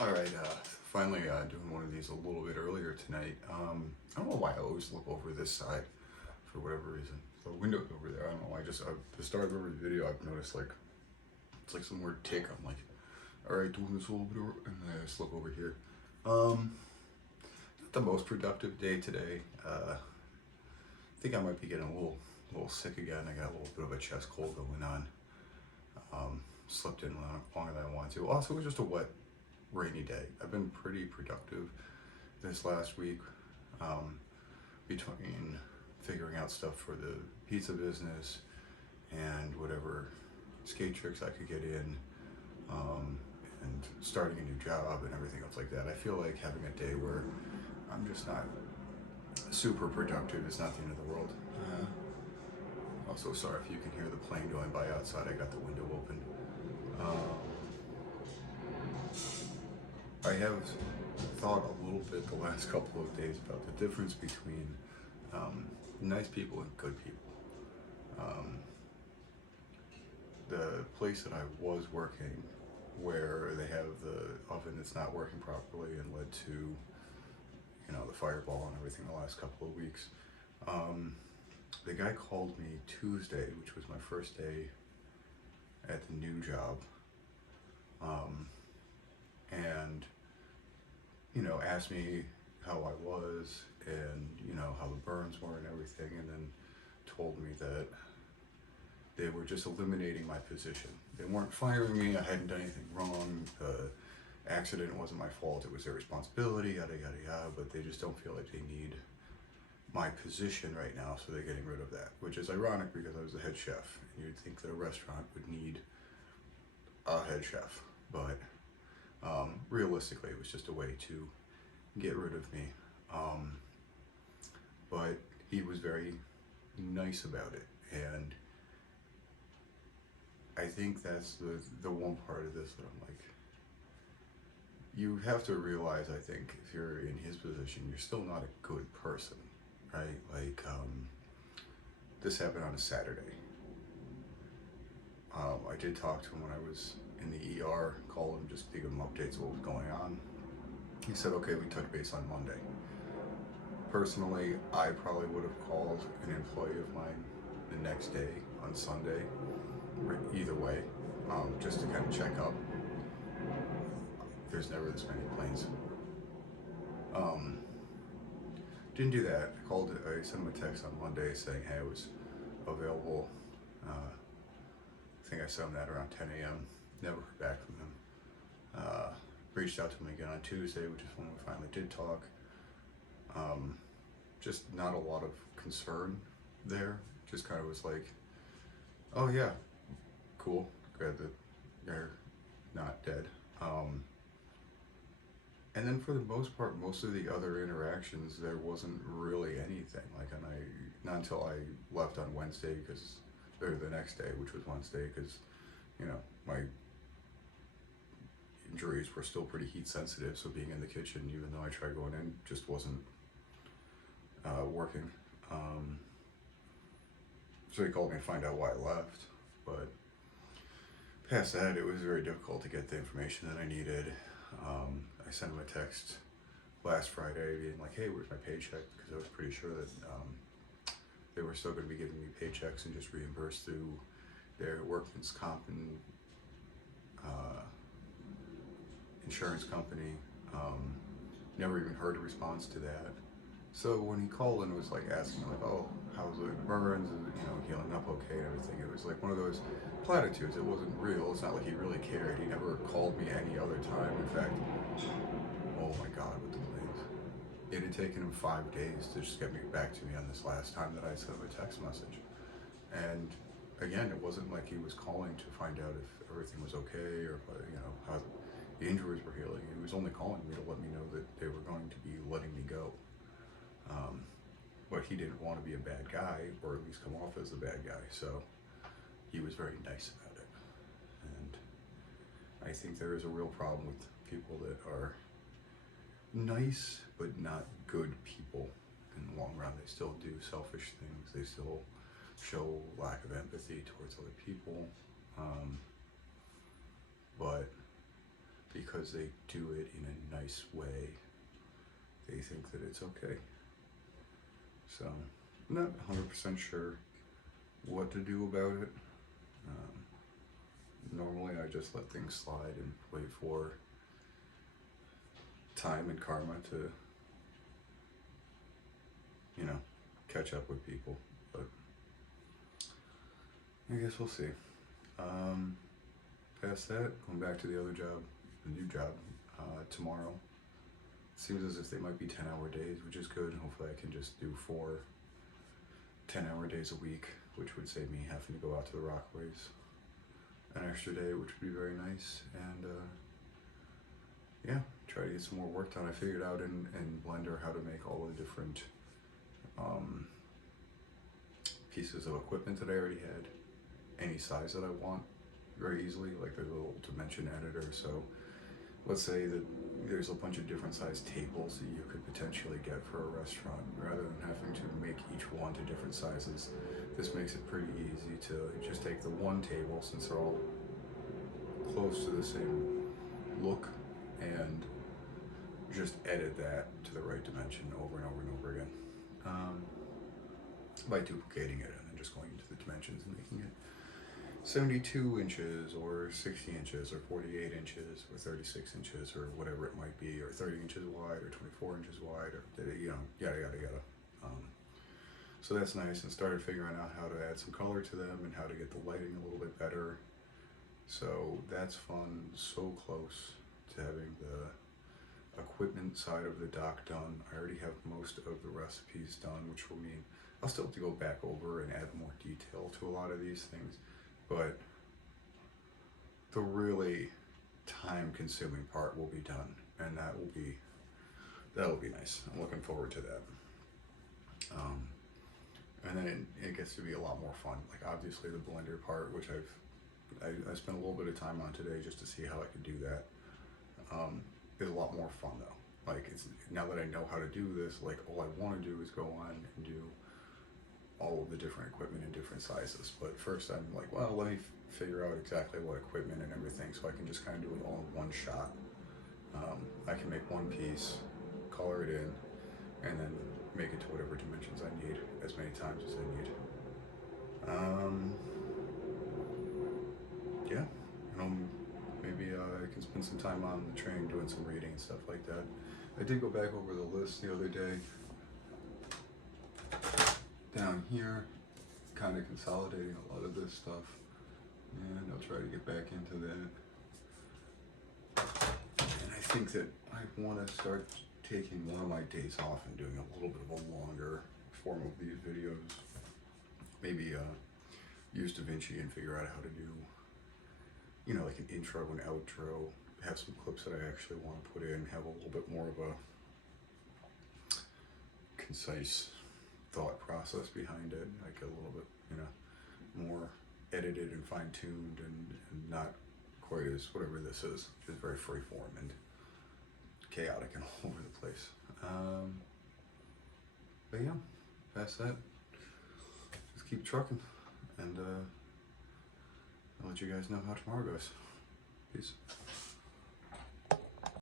Alright, finally doing one of these a little bit earlier tonight. I don't know why I always look over this side for whatever reason. The window's over there, I don't know why. At the start of every video, I've noticed like, it's like some weird tick. I'm like, alright, doing this a little bit, and then I just look over here. Not the most productive day today. I think I might be getting a little sick again. I got a little bit of a chest cold going on. Slept in longer than I wanted to. Also, it was just a wet rainy day. I've been pretty productive this last week, between figuring out stuff for the pizza business and whatever skate tricks I could get in, and starting a new job and everything else like that. I feel like having a day where I'm just not super productive is not the end of the world. Also, sorry if you can hear the plane going by outside. I got the window open. Um, I have thought a little bit the last couple of days about the difference between nice people and good people. Um, the place that I was working, where they have the oven that's not working properly and led to, the fireball and everything the last couple of weeks. The guy called me Tuesday, which was my first day at the new job, and asked me how I was and how the burns were and everything, and then told me that they were just eliminating my position. They weren't firing me. I hadn't done anything wrong. The accident wasn't my fault. It was their responsibility. Yada yada yada. But they just don't feel like they need my position right now, so they're getting rid of that. Which is ironic because I was the head chef, and you'd think that a restaurant would need a head chef, but realistically, it was just a way to get rid of me. But he was very nice about it, and I think that's the one part of this that I'm like, you have to realize, I think, if you're in his position, you're still not a good person, right? Like, this happened on a Saturday. I did talk to him when I was in the ER, called him just to give him updates of what was going on. He said, okay, we touch base on Monday. Personally, I probably would have called an employee of mine the next day on Sunday, or either way, just to kind of check up. There's never this many planes. Um, didn't do that. I sent him a text on Monday saying, hey, I was available. I think I sent him that around 10 a.m. Never heard back from him. Reached out to him again on Tuesday, which is when we finally did talk. Just not a lot of concern there. Just kind of was like, oh yeah, cool, glad that they're not dead. And then for the most part, most of the other interactions, there wasn't really anything. Like, not until I left on Wednesday, or the next day, which was Wednesday, because, my injuries were still pretty heat sensitive. So being in the kitchen, even though I tried going in, just wasn't working. So he called me to find out why I left. But past that, it was very difficult to get the information that I needed. I sent him a text last Friday being like, hey, where's my paycheck? Because I was pretty sure that they were still going to be giving me paychecks and just reimbursed through their workman's comp and insurance company. Never even heard a response to that. So when he called and was like asking me like, oh, how's the burns? Is it, healing up okay and everything? It was like one of those platitudes. It wasn't real. It's not like he really cared. He never called me any other time. In fact, oh my God, with the planes. It had taken him 5 days to just get me back to me on this last time that I sent him a text message. And again, it wasn't like he was calling to find out if everything was okay or how the injuries were healing. He was only calling me to let me know that they were going to be letting me go. But he didn't want to be a bad guy, or at least come off as a bad guy, so he was very nice about it. And I think there is a real problem with people that are nice but not good people in the long run. They still do selfish things. They still show lack of empathy towards other people. But because they do it in a nice way, they think that it's okay. So I'm not 100% sure what to do about it. Normally I just let things slide and wait for time and karma to, you know, catch up with people, but I guess we'll see. Past that, going back to the other job, the new job, tomorrow. Seems as if they might be 10-hour days, which is good. Hopefully I can just do 4 10-hour days a week, which would save me having to go out to the Rockaways an extra day, which would be very nice. And yeah, try to get some more work done. I figured out in Blender how to make all the different pieces of equipment that I already had, any size that I want, very easily. Like there's a little dimension editor, so let's say that there's a bunch of different size tables that you could potentially get for a restaurant. Rather than having to make each one to different sizes, this makes it pretty easy to just take the one table, since they're all close to the same look, and just edit that to the right dimension over and over and over again, by duplicating it and then just going into the dimensions and making it 72 inches or 60 inches or 48 inches or 36 inches or whatever it might be, or 30 inches wide or 24 inches wide, or, you know, yada yada yada. So that's nice, and started figuring out how to add some color to them and how to get the lighting a little bit better. So that's fun. So close to having the equipment side of the dock done. I already have most of the recipes done, which will mean I'll still have to go back over and add more detail to a lot of these things, but the really time-consuming part will be done, and that'll be nice. I'm looking forward to that. And then it gets to be a lot more fun. Like obviously the Blender part, which I spent a little bit of time on today just to see how I could do that, is a lot more fun though. Like it's, now that I know how to do this, like all I want to do is go on and do all of the different equipment in different sizes. But first I'm like, well, let me figure out exactly what equipment and everything, so I can just kind of do it all in one shot. I can make one piece, color it in, and then make it to whatever dimensions I need, as many times as I need. Yeah, maybe I can spend some time on the train doing some reading and stuff like that. I did go back over the list the other day. Down here, kind of consolidating a lot of this stuff, and I'll try to get back into that. And I think that I want to start taking one of my days off and doing a little bit of a longer form of these videos. Maybe use DaVinci and figure out how to do, you know, like an intro and outro, have some clips that I actually want to put in, have a little bit more of a concise thought process behind it, like a little bit, you know, more edited and fine-tuned, and not quite as whatever this is, just very freeform and chaotic and all over the place. But yeah, past that, just keep trucking, and I'll let you guys know how tomorrow goes. Peace.